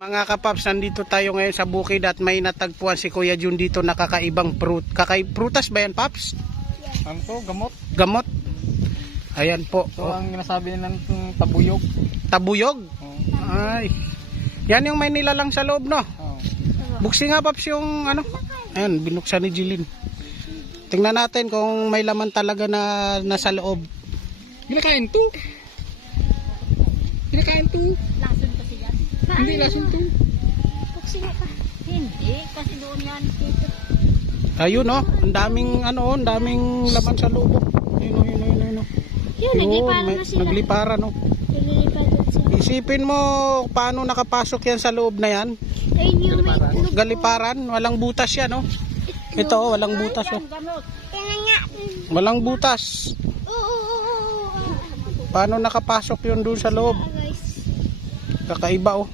Mga kapaps, nandito tayo ngayon sa bukid at may natagpuan si Kuya Jun dito na kakaibang prutas ba yan, Paps? Ano to? Gamot? Gamot. Ayan po. So ang nasabi ng tabuyog. Tabuyog? Oh. Ay. Yan yung may nilalang sa loob, no? Oh. Buksi nga, Paps, yung ano. Ayan, binuksan ni Jilin. Tingnan natin kung may laman talaga na nasa loob. Kinakain to. Kinakain to. Lason kasi yan. Hindi lason to. Puksini pa. Hindi, kasi doon yan. Ayun, no? Ang daming ano, ang daming laman sa loob. Ayun. Yun, nagliparan na sila. Nagliparan, no? Nagliparan sila. Isipin mo paano nakapasok yan sa loob na yan. Ayun yung may itlog. Galiparan, walang butas yan, no? Ito, oh, walang butas, oh. Walang butas. Paano nakapasok yun doon sa loob? Guys. Kakaiba, oh.